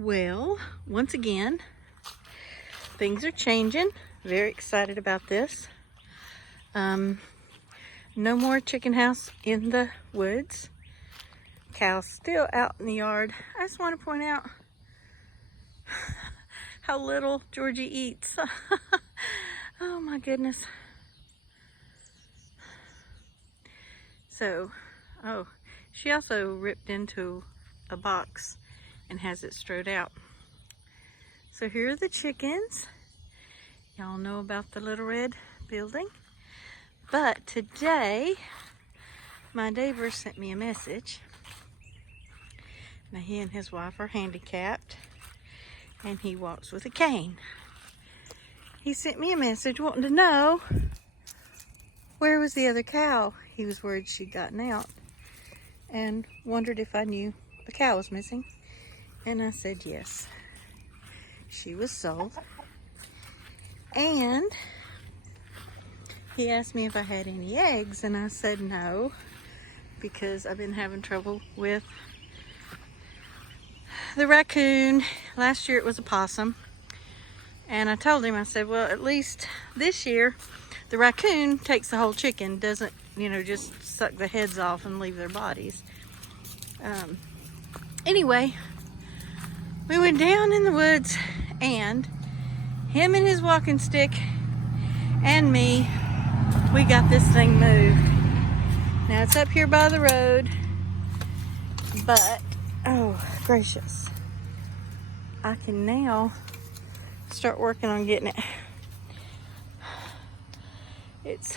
Well, once again, things are changing. Very excited about this. No more chicken house in the woods. Cows still out in the yard. I just want to point out how little Georgie eats. Oh my goodness. So, she also ripped into a box and has it strode out. So here are the chickens. Y'all know about the little red building. But today, my neighbor sent me a message. Now he and his wife are handicapped and he walks with a cane. He sent me a message wanting to know where was the other cow. He was worried she'd gotten out and wondered if I knew the cow was missing. And I said yes, she was sold. And he asked me if I had any eggs, and I said no, because I've been having trouble with the raccoon. Last year it was a possum. And I told him, I said, well, at least this year, the raccoon takes the whole chicken, doesn't, just suck the heads off and leave their bodies. Anyway, we went down in the woods, and him and his walking stick and me, we got this thing moved. Now it's up here by the road, but oh gracious, I can now start working on getting it. It's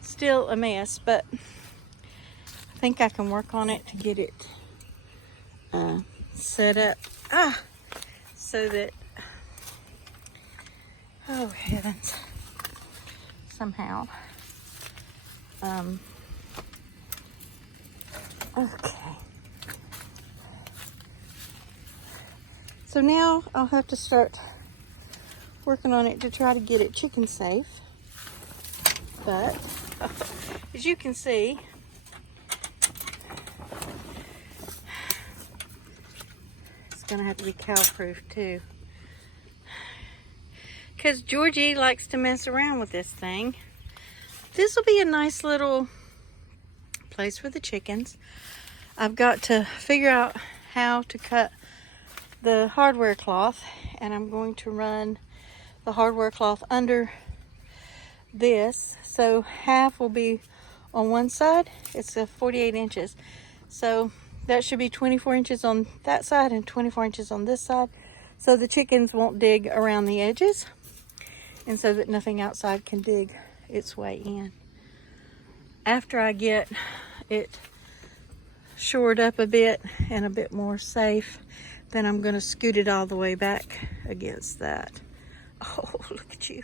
still a mess, but I think I can work on it to get it set up so that, oh heavens, somehow okay. So now I'll have to start working on it to try to get it chicken safe. But as you can see, it's gonna have to be cow-proof too, because Georgie likes to mess around with this thing. This will be a nice little place for the chickens. I've got to figure out how to cut the hardware cloth, and I'm going to run the hardware cloth under this, so half will be on one side. It's 48 inches, so that should be 24 inches on that side and 24 inches on this side, so the chickens won't dig around the edges, and so that nothing outside can dig its way in. After I get it shored up a bit and a bit more safe, then I'm going to scoot it all the way back against that. Oh, look at you.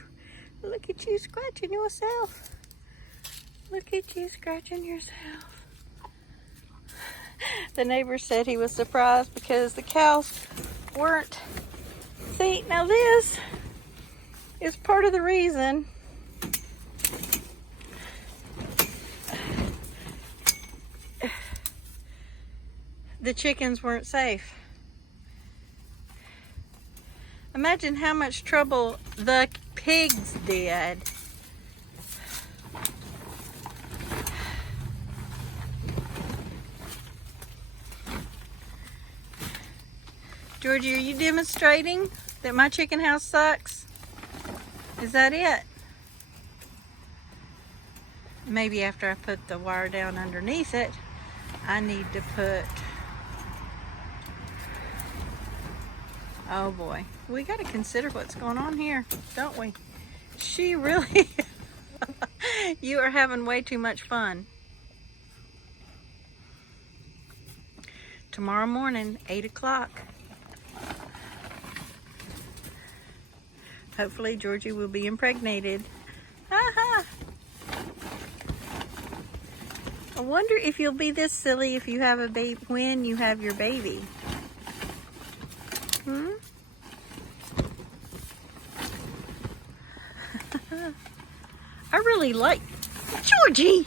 Look at you scratching yourself. Look at you scratching yourself. The neighbor said he was surprised because the cows weren't. See, now this is part of the reason the chickens weren't safe. Imagine how much trouble the pigs did. Georgie, are you demonstrating that my chicken house sucks? Is that it? Maybe after I put the wire down underneath it, I need to put, oh boy, we got to consider what's going on here, don't we? She really, you are having way too much fun. Tomorrow morning, 8 o'clock. Hopefully Georgie will be impregnated. Ha-ha. I wonder if you'll be this silly if you have a baby, when you have your baby. I really like, Georgie,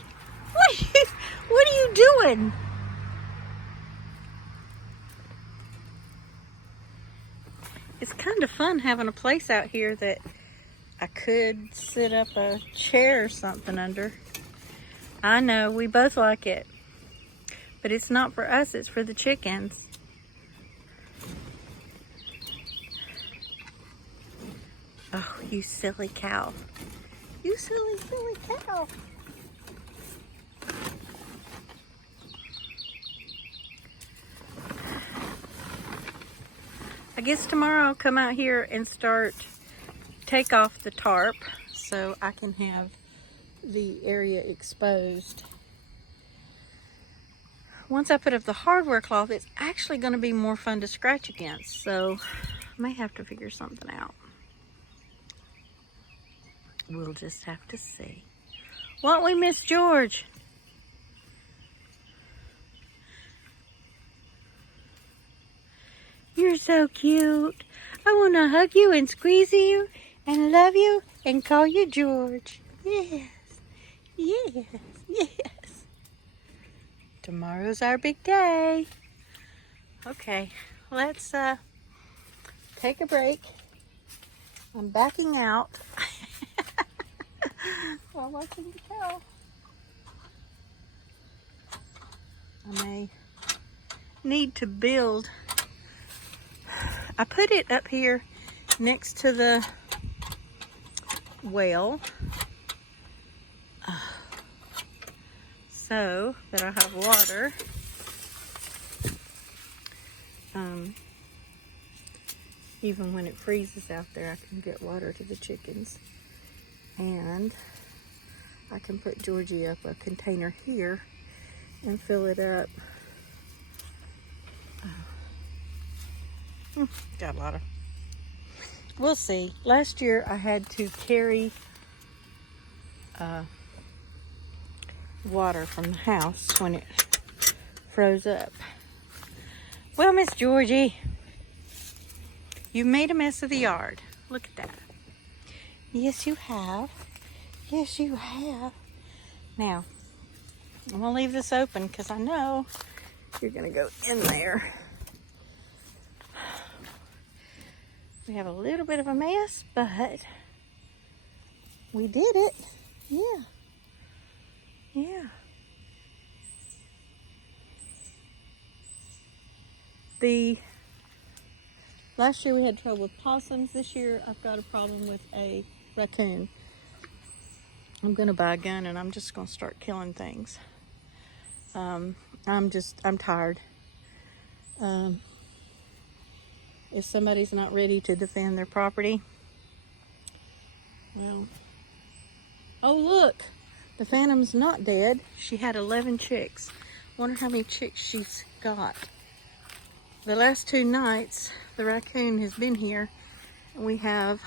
what are you doing? It's kind of fun having a place out here that I could sit up a chair or something under. I know, we both like it. But it's not for us, it's for the chickens. Oh, you silly cow. You silly, silly cow. I guess tomorrow I'll come out here and take off the tarp so I can have the area exposed. Once I put up the hardware cloth, it's actually going to be more fun to scratch against, so I may have to figure something out. We'll just have to see. Won't we, Miss George? You're so cute. I want to hug you and squeeze you and love you and call you George. Yes, yes, yes. Tomorrow's our big day. Okay, let's take a break. I'm backing out while watching the cow. I may need to build. I put it up here next to the well so that I have water. Even when it freezes out there, I can get water to the chickens. And I can put Georgie up a container here and fill it up. Got a lot of, we'll see. Last year I had to carry water from the house when it froze up. Well, Miss Georgie, you made a mess of the yard. Look at that. Yes, you have. Yes, you have. Now, I'm gonna leave this open because I know you're gonna go in there. We have a little bit of a mess, but we did it. Yeah. Yeah. Last year we had trouble with possums. This year I've got a problem with a raccoon. I'm gonna buy a gun and I'm just gonna start killing things. I'm tired. If somebody's not ready to defend their property, well, oh look, the phantom's not dead. She had 11 chicks. Wonder how many chicks she's got. The last 2 nights, the raccoon has been here, and we have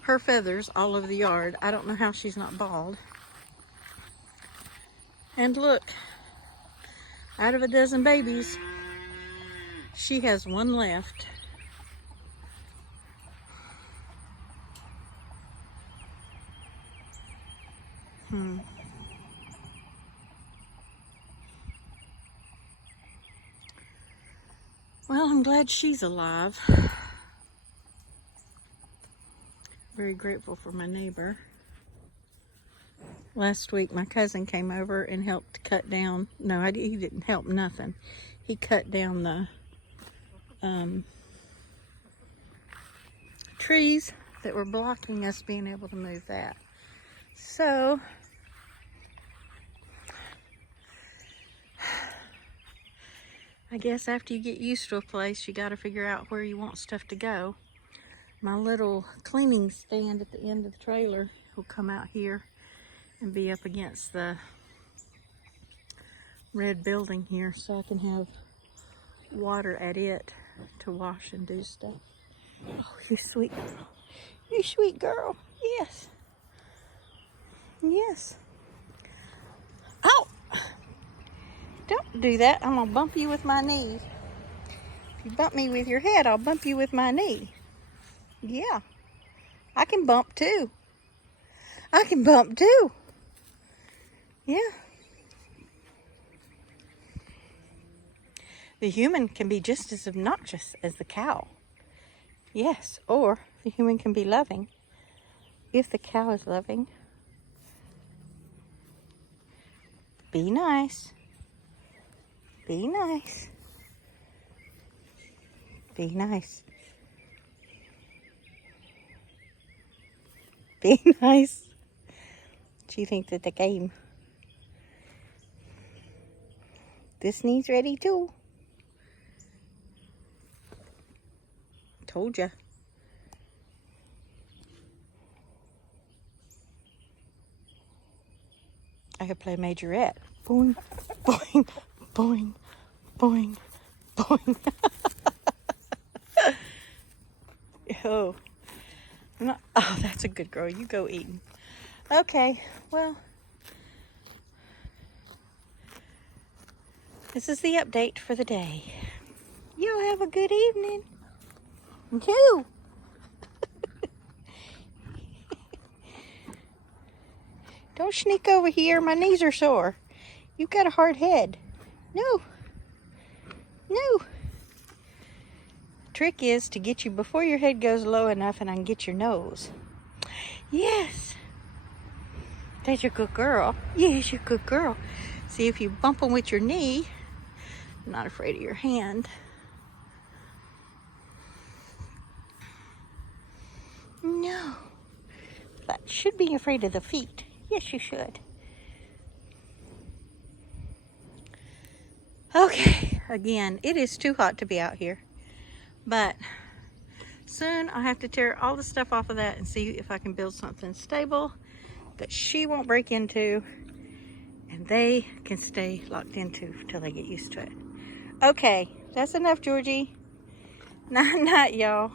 her feathers all over the yard. I don't know how she's not bald. And look, out of a dozen babies, she has 1 left. Well, I'm glad she's alive. Very grateful for my neighbor. Last week, my cousin came over and helped cut down. No, he didn't help nothing. He cut down the trees that were blocking us being able to move that. So, I guess after you get used to a place, you got to figure out where you want stuff to go. My little cleaning stand at the end of the trailer will come out here and be up against the red building here so I can have water at it to wash and do stuff. Oh, you sweet girl. You sweet girl. Yes. Yes. Oh! Don't do that. I'm going to bump you with my knee. If you bump me with your head, I'll bump you with my knee. Yeah. I can bump too. I can bump too. Yeah. The human can be just as obnoxious as the cow. Yes, or the human can be loving if the cow is loving. Be nice. Be nice. Be nice. Be nice. She thinks it's a game. This knee's ready too. Told ya. I could play majorette. Boing, boing, boing, boing, boing. Oh, oh, that's a good girl. You go eating. Okay, well, this is the update for the day. You have a good evening. You. Don't sneak over here. My knees are sore. You've got a hard head. No. No. Trick is to get you before your head goes low enough and I can get your nose. Yes. That's your good girl. Yes, you're a good girl. See, if you bump them with your knee, I'm not afraid of your hand. No. But should be afraid of the feet. Yes, you should. Okay, again, it is too hot to be out here. But soon I'll have to tear all the stuff off of that and see if I can build something stable that she won't break into and they can stay locked into till they get used to it. Okay, that's enough, Georgie. Night, y'all.